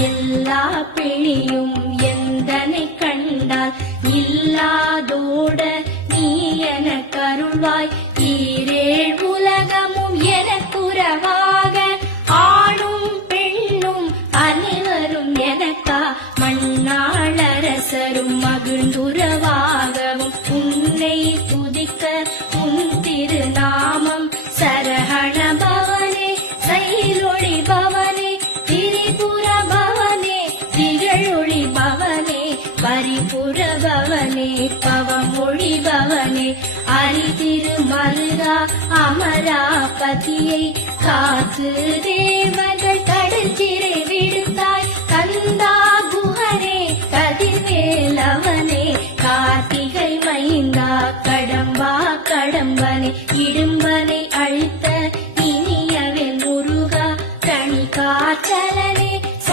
எல்லா பிணியும் எந்தனை கண்டால் இல்லாதோட நீ என கருள்வாய். ஈரேழ் உலகமும் எனக்குறவாக ஆணும் பெண்ணும் அனைவரும் எனக்கா மண்ணாளரசரும் மகிழ்ந்துறவாகவும் உன்னை துதிக்க உன் திருநாமம் சரஹண பவனே சைலொளி பவனே திரிபுர பவனே திகழொளி பவனே பரிபுர பவனே பவமொழி பவனே அரிதிருமல்கா அமராபதியை காத்து தேவர்கள் கடற்சிறை